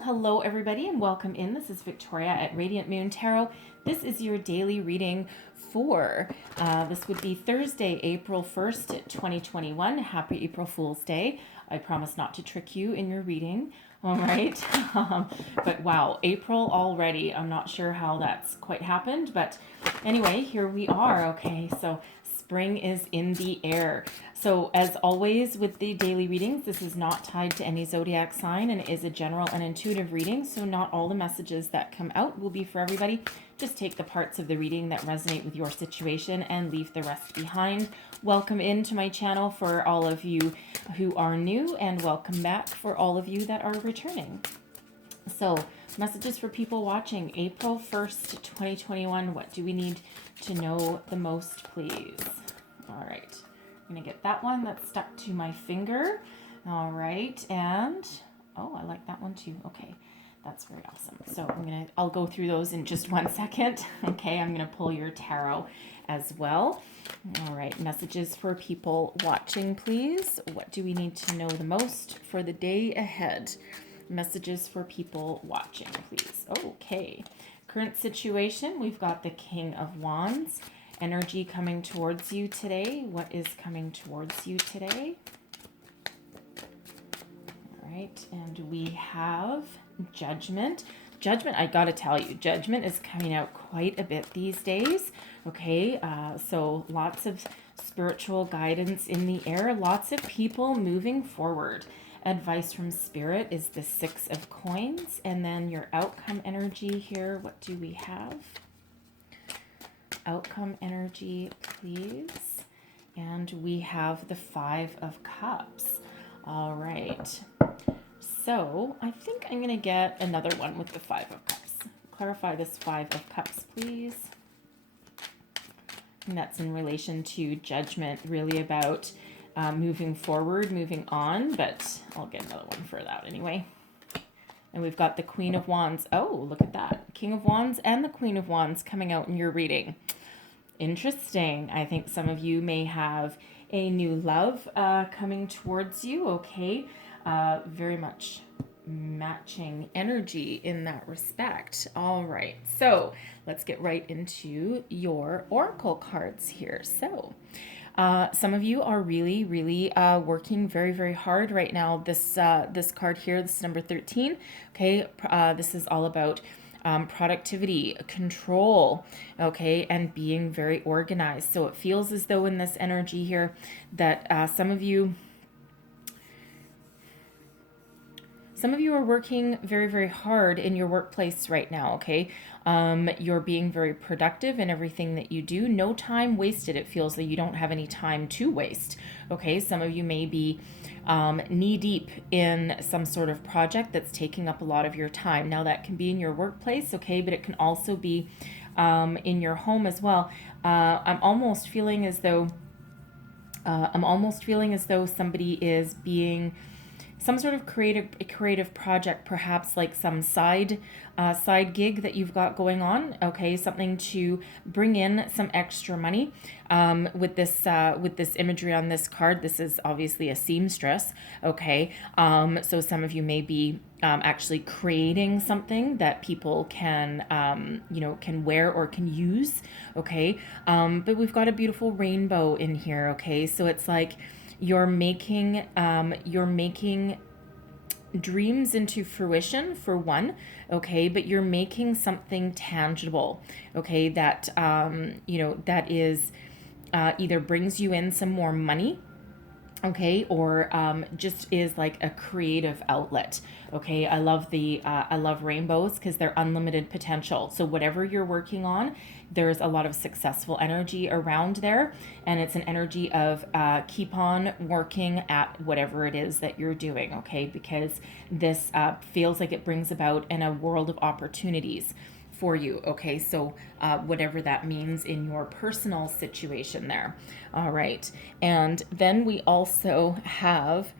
Well, hello everybody and welcome in. This is Victoria at Radiant Moon Tarot. This is your daily reading for, this would be Thursday, April 1st, 2021. Happy April Fool's Day. I promise not to trick you in your reading. All right. But wow, April already. I'm not sure how that's quite happened, but anyway, here we are. Okay, so spring is in the air. So as always with the daily readings, this is not tied to any zodiac sign and is a general and intuitive reading. So not all the messages that come out will be for everybody. Just take the parts of the reading that resonate with your situation and leave the rest behind. Welcome into my channel for all of you who are new, and welcome back for all of you that are returning. So messages for people watching April 1st, 2021. What do we need to know the most, please? All right. I'm going to get that one that's stuck to my finger. All right. And, oh, I like that one too. Okay. That's very awesome. So I'll go through those in just 1 second. Okay. I'm going to pull your tarot as well. All right. Messages for people watching, please. What do we need to know the most for the day ahead? Messages for people watching, please. Okay. Current situation, we've got the King of Wands. Energy coming towards you today. What is coming towards you today? All right. And we have Judgment. Judgment, I gotta tell you, Judgment is coming out quite a bit these days. Okay. So lots of spiritual guidance in the air. Lots of people moving forward. Advice from Spirit is the Six of Coins. And then your outcome energy here. What do we have? Outcome energy, please. And we have the Five of Cups. All right. So I think I'm going to get another one with the Five of Cups. Clarify this Five of Cups, please. And that's in relation to Judgment, really about moving forward, moving on, but I'll get another one for that anyway. And we've got the Queen of Wands. Oh, look at that. King of Wands and the Queen of Wands coming out in your reading. Interesting. I think some of you may have a new love coming towards you. Okay. Very much matching energy in that respect. All right. So let's get right into your oracle cards here. So some of you are really, really working very, very hard right now. This card here, this is number 13. Okay, this is all about productivity, control, okay, and being very organized. So it feels as though in this energy here that some of you are working very, very hard in your workplace right now, okay? You're being very productive in everything that you do. No time wasted. It feels that you don't have any time to waste, okay? Some of you may be knee-deep in some sort of project that's taking up a lot of your time. Now, that can be in your workplace, okay, but it can also be in your home as well. I'm almost feeling as though somebody is being some sort of creative project, perhaps like some side gig that you've got going on. Okay, something to bring in some extra money. With this imagery on this card, this is obviously a seamstress. Okay, so some of you may be actually creating something that people can can wear or can use. Okay, but we've got a beautiful rainbow in here. Okay, so it's like you're making dreams into fruition, for one, okay, but you're making something tangible, okay, that that is either brings you in some more money, okay, or just is like a creative outlet. Okay, I love rainbows because they're unlimited potential. So whatever you're working on, there's a lot of successful energy around there, and it's an energy of keep on working at whatever it is that you're doing, okay, because this feels like it brings about in a world of opportunities for you. Okay, so whatever that means in your personal situation there. All right, and then we also have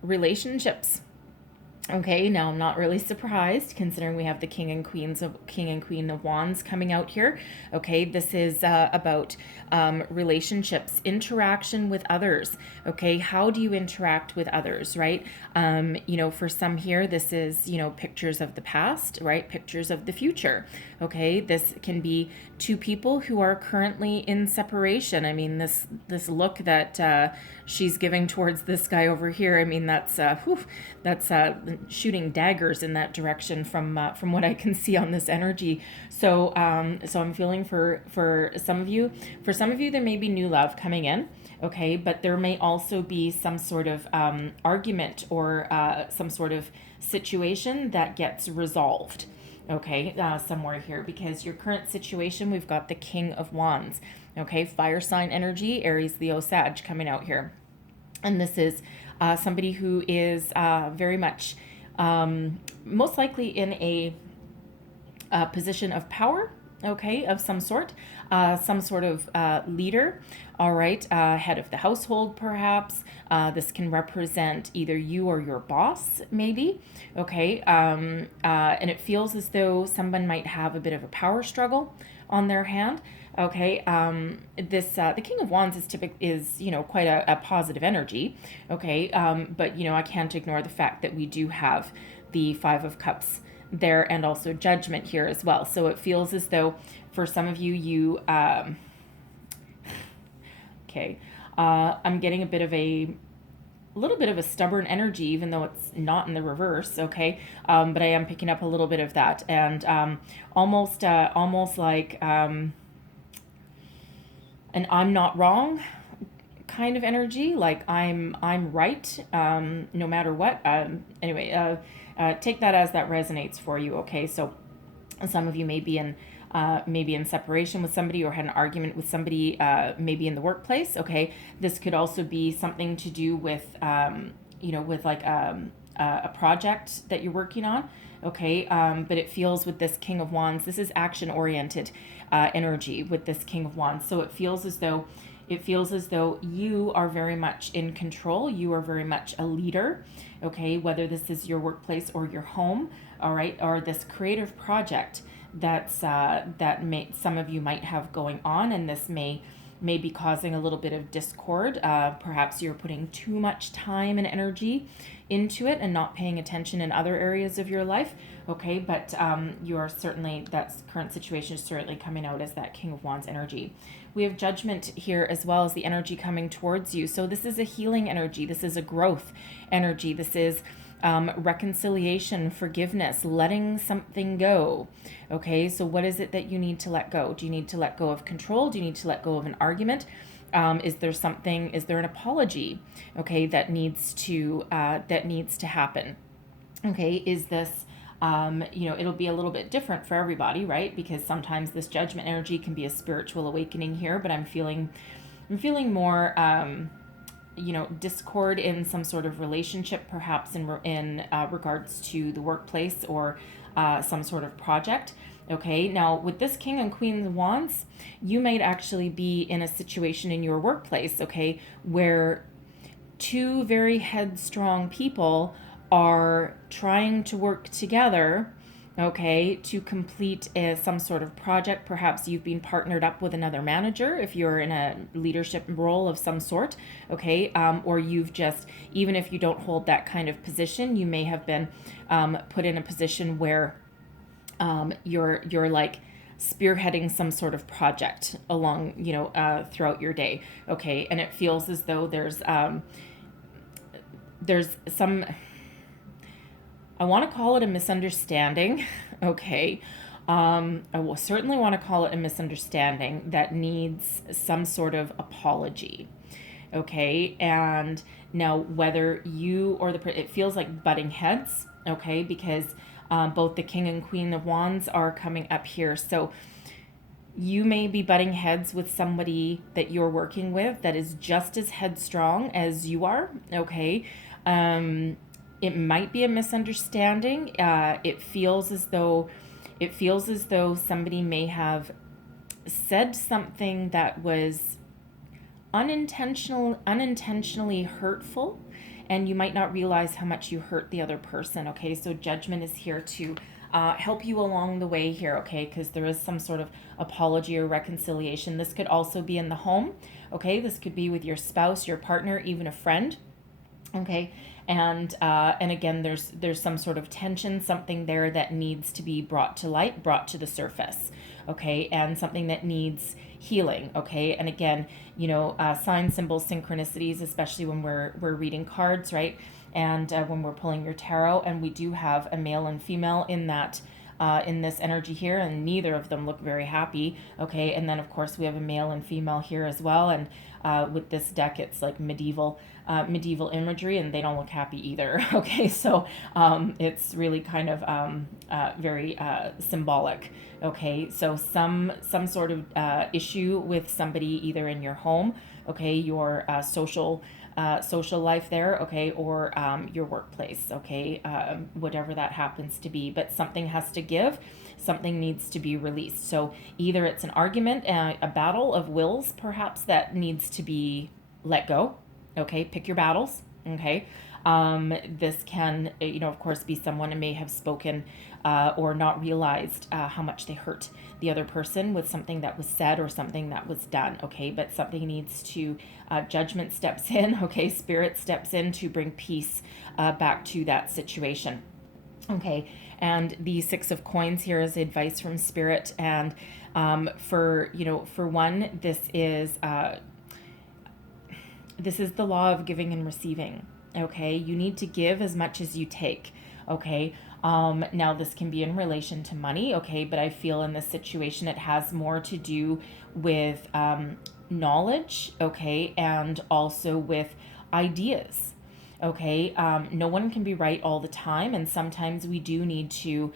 relationships. Okay, now I'm not really surprised considering we have the King and Queen of Wands coming out here. Okay, this is about relationships, interaction with others. Okay, how do you interact with others, right? For some here, this is, pictures of the past, right? Pictures of the future. Okay, this can be two people who are currently in separation. I mean, this look that she's giving towards this guy over here. I mean, that's shooting daggers in that direction from what I can see on this energy. So I'm feeling for some of you. For some of you, there may be new love coming in. Okay, but there may also be some sort of argument or some sort of situation that gets resolved. Okay, somewhere here, because your current situation, we've got the King of Wands. Okay, fire sign energy, Aries, Leo, Sag coming out here. And this is somebody who is very much most likely in a position of power, okay, of some sort of leader, all right, head of the household, perhaps. This can represent either you or your boss, maybe, okay, and it feels as though someone might have a bit of a power struggle on their hand. Okay, the King of Wands is quite a positive energy. Okay, but I can't ignore the fact that we do have the Five of Cups there and also Judgment here as well. So it feels as though for some of you, okay, I'm getting a little bit of a stubborn energy, even though it's not in the reverse, okay? But I am picking up a little bit of that, and almost like an I'm not wrong kind of energy, like I'm right, no matter what. Anyway, take that as that resonates for you, okay? So some of you may be in separation with somebody or had an argument with somebody, maybe in the workplace, okay? This could also be something to do with, with like a project that you're working on, okay? But it feels with this King of Wands, this is action-oriented energy with this King of Wands. So it feels as though you are very much in control. You are very much a leader, okay? Whether this is your workplace or your home, all right, or this creative project that some of you might have going on, and this may be causing a little bit of discord. Perhaps you're putting too much time and energy into it and not paying attention in other areas of your life, okay? But you are certainly, that current situation is certainly coming out as that King of Wands energy. We have Judgment here as well as the energy coming towards you. So this is a healing energy. This is a growth energy. This is reconciliation, forgiveness, letting something go. Okay, so what is it that you need to let go? Do you need to let go of control? Do you need to let go of an argument? Is there an apology, okay, that needs to happen? Okay, is this, it'll be a little bit different for everybody, right? Because sometimes this Judgment energy can be a spiritual awakening here, but I'm feeling more, discord in some sort of relationship, perhaps in regards to the workplace or some sort of project. Okay, now with this King and Queen of Wands, you might actually be in a situation in your workplace, okay, where two very headstrong people are trying to work together, okay, to complete some sort of project. Perhaps you've been partnered up with another manager if you're in a leadership role of some sort, okay, or you've just, even if you don't hold that kind of position, you may have been put in a position where you're like spearheading some sort of project along, throughout your day, okay, and it feels as though there's some, I want to call it a misunderstanding, okay. I will certainly want to call it a misunderstanding that needs some sort of apology, okay. And now whether you or it feels like butting heads, okay, because both the King and Queen of Wands are coming up here. So you may be butting heads with somebody that you're working with that is just as headstrong as you are, okay. It might be a misunderstanding. It feels as though somebody may have said something that was unintentionally hurtful, and you might not realize how much you hurt the other person, okay? So Judgment is here to help you along the way here, okay? Because there is some sort of apology or reconciliation. This could also be in the home, okay? This could be with your spouse, your partner, even a friend, okay? And again, there's some sort of tension, something there that needs to be brought to light, brought to the surface, okay? And something that needs healing, okay? And again, you know, signs, symbols, synchronicities, especially when we're reading cards, right? And when we're pulling your tarot, and we do have a male and female in that in this energy here, and neither of them look very happy, okay? And then of course we have a male and female here as well, and with this deck it's like medieval imagery, and they don't look happy either, okay? So it's really kind of very symbolic, okay? So some sort of issue with somebody either in your home, okay, your social life there, okay, or your workplace, okay, whatever that happens to be. But something has to give, something needs to be released. So either it's an argument, a battle of wills perhaps that needs to be let go, okay, pick your battles, okay. This can, you know, of course, be someone who may have spoken or not realized how much they hurt the other person with something that was said or something that was done, okay? But something needs to, Judgment steps in, okay? Spirit steps in to bring peace back to that situation, okay? And the Six of Coins here is advice from Spirit, and for one, this is the law of giving and receiving, okay? You need to give as much as you take, okay? Now this can be in relation to money, okay? But I feel in this situation it has more to do with knowledge, okay? And also with ideas, okay? No one can be right all the time, and sometimes we do need to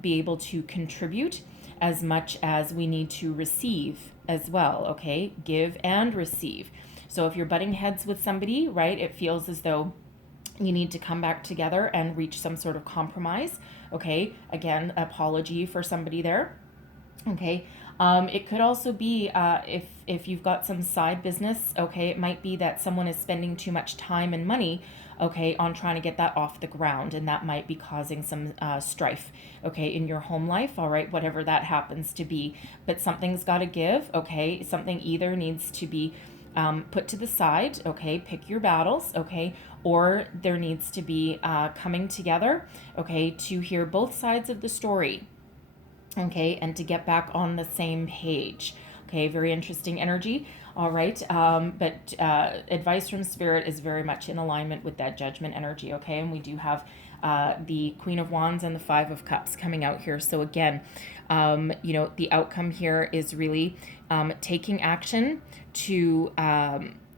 be able to contribute as much as we need to receive as well, okay? Give and receive. So if you're butting heads with somebody, right, it feels as though you need to come back together and reach some sort of compromise, okay? Again, apology for somebody there, okay? It could also be if you've got some side business, okay, it might be that someone is spending too much time and money, okay, on trying to get that off the ground, and that might be causing some strife, okay, in your home life, all right, whatever that happens to be. But something's got to give, okay? Something either needs to be put to the side, okay, pick your battles, okay, or there needs to be coming together, okay, to hear both sides of the story, okay, and to get back on the same page, okay. Very interesting energy, all right. But advice from Spirit is very much in alignment with that Judgment energy, okay. And we do have the Queen of Wands and the Five of Cups coming out here. So again, you know, the outcome here is really taking action to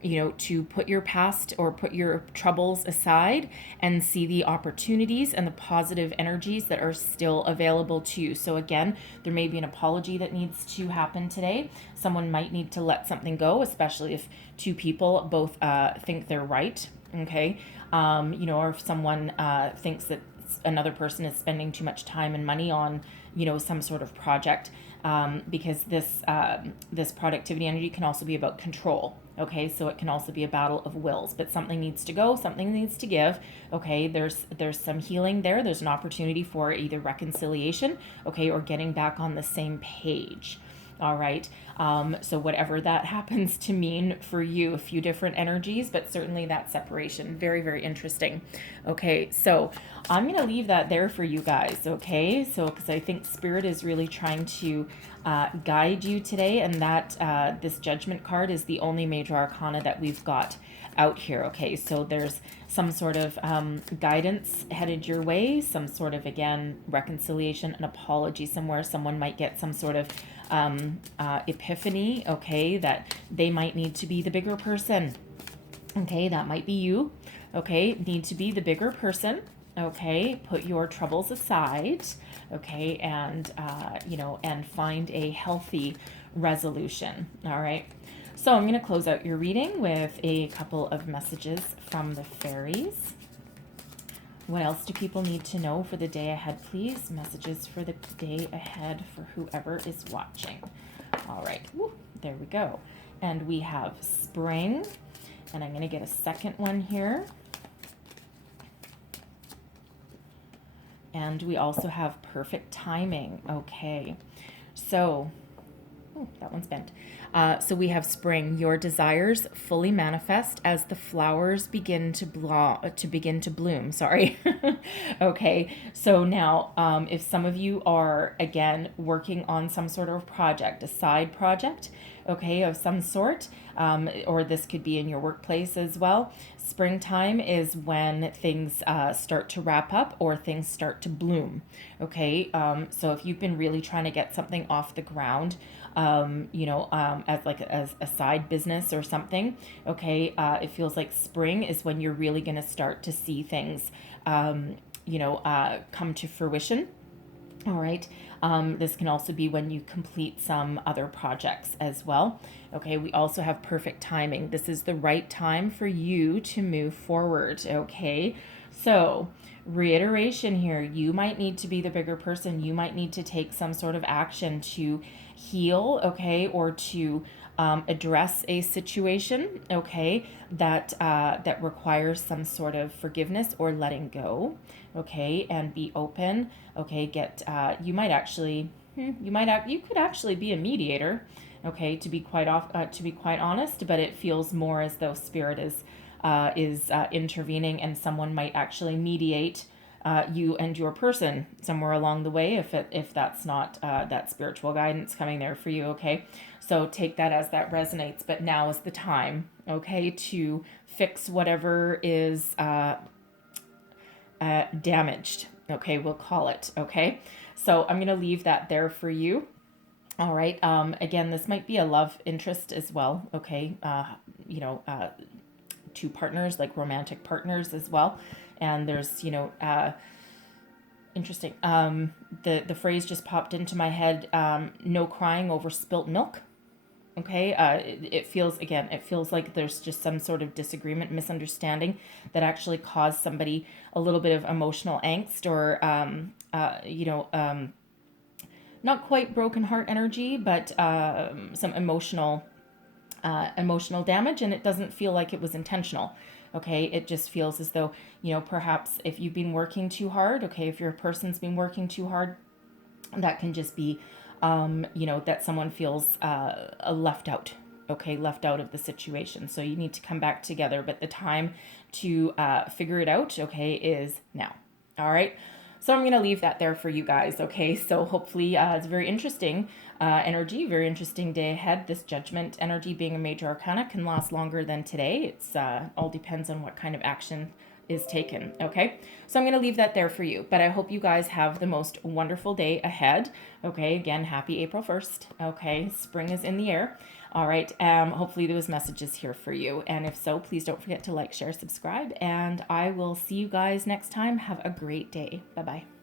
you know, to put your past or put your troubles aside and see the opportunities and the positive energies that are still available to you. So again, there may be an apology that needs to happen today. Someone might need to let something go, especially if two people both think they're right, okay? You know, or if someone thinks that another person is spending too much time and money on, you know, some sort of project, because this productivity energy can also be about control, okay? So it can also be a battle of wills, but something needs to go, something needs to give, okay? There's some healing there. There's an opportunity for either reconciliation, okay, or getting back on the same page. All right. So whatever that happens to mean for you, a few different energies, but certainly that separation. Very, very interesting. Okay. So I'm going to leave that there for you guys. Okay. So, because I think Spirit is really trying to guide you today, and that this Judgment card is the only major arcana that we've got out here. Okay. So there's some sort of guidance headed your way, some sort of, again, reconciliation, an apology somewhere. Someone might get some sort of epiphany, okay, that they might need to be the bigger person, okay, that might be you, okay, need to be the bigger person, okay, put your troubles aside, okay, and you know, and find a healthy resolution. All right, so I'm going to close out your reading with a couple of messages from the fairies. What else do people need to know for the day ahead, please? Messages for the day ahead for whoever is watching. All right. Woo, there we go. And we have spring. And I'm going to get a second one here. And we also have perfect timing. Okay. So, oh, that one's bent. So we have spring. Your desires fully manifest as the flowers begin to bloom. Sorry. Okay. So now, if some of you are again working on some sort of project, a side project, okay, of some sort, or this could be in your workplace as well. Springtime is when things start to wrap up or things start to bloom. Okay. So if you've been really trying to get something off the ground, as a side business or something, okay, it feels like spring is when you're really going to start to see things, come to fruition. All right. This can also be when you complete some other projects as well. Okay. We also have perfect timing. This is the right time for you to move forward. Okay. So, reiteration here, you might need to be the bigger person. You might need to take some sort of action to heal, okay, or to address a situation, okay, that requires some sort of forgiveness or letting go, okay, and be open, okay. You could actually be a mediator, okay, to be quite honest, but it feels more as though spirit is intervening, and someone might actually mediate you and your person somewhere along the way, if that's not that spiritual guidance coming there for you. Okay, so take that as that resonates. But now is the time, okay, to fix whatever is damaged. Okay, we'll call it. Okay, so I'm gonna leave that there for you. All right. Again, this might be a love interest as well. Okay. Two partners, like romantic partners as well. And there's, interesting. The phrase just popped into my head. No crying over spilt milk. Okay. It feels like there's just some sort of disagreement, misunderstanding that actually caused somebody a little bit of emotional angst, or, not quite broken heart energy, but some emotional damage, and it doesn't feel like it was intentional. Okay, it just feels as though, perhaps if you've been working too hard, okay, if your person's been working too hard, that can just be, that someone feels left out, okay, left out of the situation. So you need to come back together, but the time to figure it out, okay, is now. All right. So I'm going to leave that there for you guys. Okay. So hopefully it's very interesting energy, very interesting day ahead. This judgment energy, being a major arcana, can last longer than today. It's all depends on what kind of action is taken. Okay. So I'm going to leave that there for you, but I hope you guys have the most wonderful day ahead. Okay. Again, happy April 1st. Okay. Spring is in the air. All right. Hopefully there was messages here for you. And if so, please don't forget to like, share, subscribe, and I will see you guys next time. Have a great day. Bye-bye.